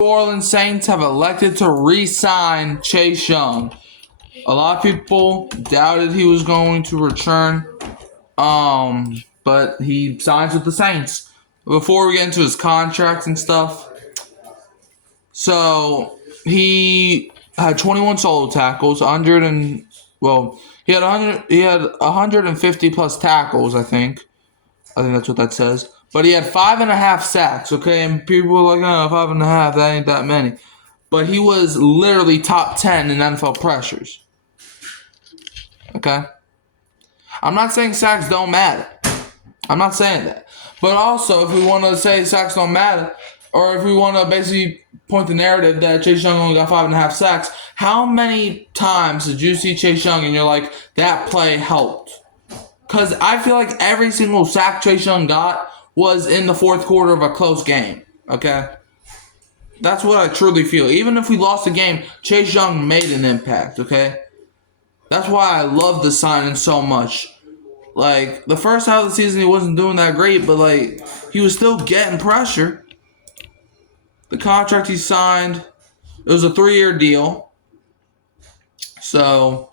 New Orleans Saints have elected to re-sign Chase Young. A lot of people doubted he was going to return, but he signs with the Saints. Before we get into his contract and stuff, so he had 21 solo tackles, he had 150 plus tackles, I think that's what that says. But he had 5.5 sacks, okay? And people were like, 5.5, that ain't that many. But he was literally top 10 in NFL pressures. Okay? I'm not saying sacks don't matter. I'm not saying that. But also, if we want to say sacks don't matter, or if we want to basically point the narrative that Chase Young only got 5.5 sacks, how many times did you see Chase Young and you're like, that play helped? Because I feel like every single sack Chase Young got was in the fourth quarter of a close game, okay? That's what I truly feel. Even if we lost the game, Chase Young made an impact, okay? That's why I love the signing so much. Like, the first half of the season, he wasn't doing that great, but, like, he was still getting pressure. The contract he signed, it was a 3-year deal. So,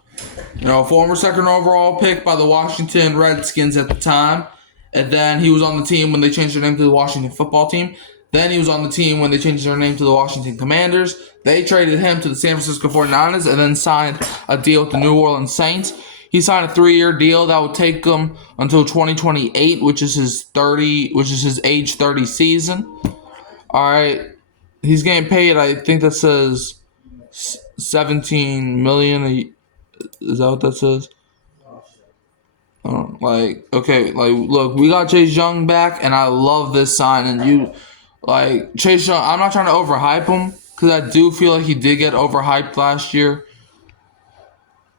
former second overall pick by the Washington Redskins at the time. And then he was on the team when they changed their name to the Washington Football Team. Then he was on the team when they changed their name to the Washington Commanders. They traded him to the San Francisco 49ers and then signed a deal with the New Orleans Saints. He signed a 3-year deal that would take him until 2028, which is his age 30 season. All right. He's getting paid, I think that says $17 million. Is that what that says? Look, we got Chase Young back, and I love this signing. Chase Young, I'm not trying to overhype him, because I do feel like he did get overhyped last year.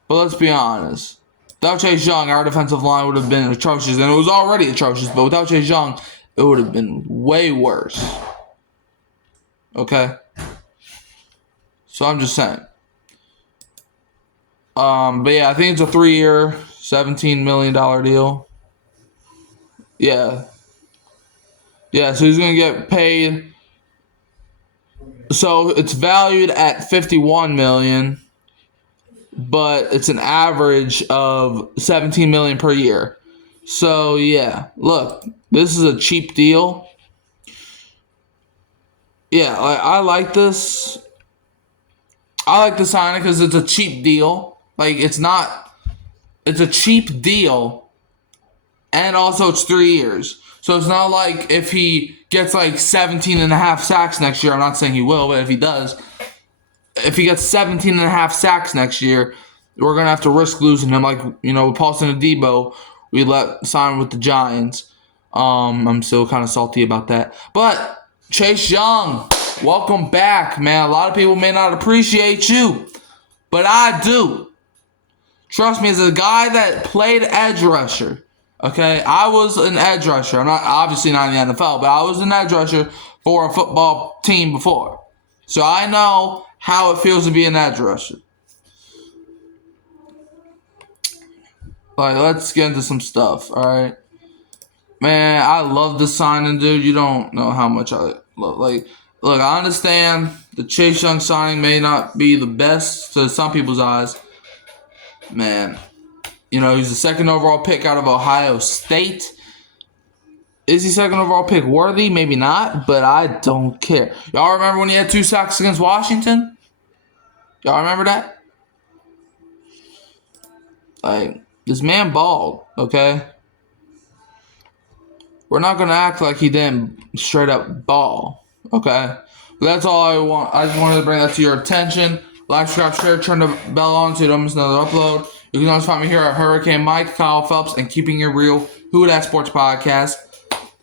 But let's be honest. Without Chase Young, our defensive line would have been atrocious, and it was already atrocious, but without Chase Young, it would have been way worse. Okay? So I'm just saying. But yeah, I think it's a 3-year, $17 million deal. Yeah. Yeah, so he's going to get paid. So it's valued at $51 million, but it's an average of $17 million per year. So yeah, look, this is a cheap deal. Yeah, I like this. I like the signing because it's a cheap deal. It's a cheap deal, and also it's 3 years. So it's not like if he gets 17.5 sacks next year, I'm not saying he will, but if he does, if he gets 17.5 sacks next year, we're going to have to risk losing him. With Paulson Adebo, we let sign with the Giants. I'm still kind of salty about that. But Chase Young, welcome back, man. A lot of people may not appreciate you, but I do. Trust me, as a guy that played edge rusher, okay, I was an edge rusher. I'm obviously not in the NFL, but I was an edge rusher for a football team before. So I know how it feels to be an edge rusher. Let's get into some stuff, all right? Man, I love the signing, dude. You don't know how much I love. Look, I understand the Chase Young signing may not be the best to some people's eyes. Man, he's the second overall pick out of Ohio State. Is he second overall pick worthy? Maybe not, but I don't care. Y'all remember when he had 2 sacks against Washington? Y'all remember that? This man balled, okay? We're not going to act like he didn't straight up ball, okay? But that's all I want. I just wanted to bring that to your attention. Like, subscribe, share, turn the bell on so you don't miss another upload. You can always find me here at Hurricane Mike, Kyle Phelps, and Keeping It Real, Who Dat Sports Podcast.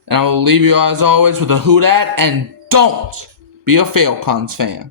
And I will leave you, as always, with a Who Dat, and don't be a Falcons fan.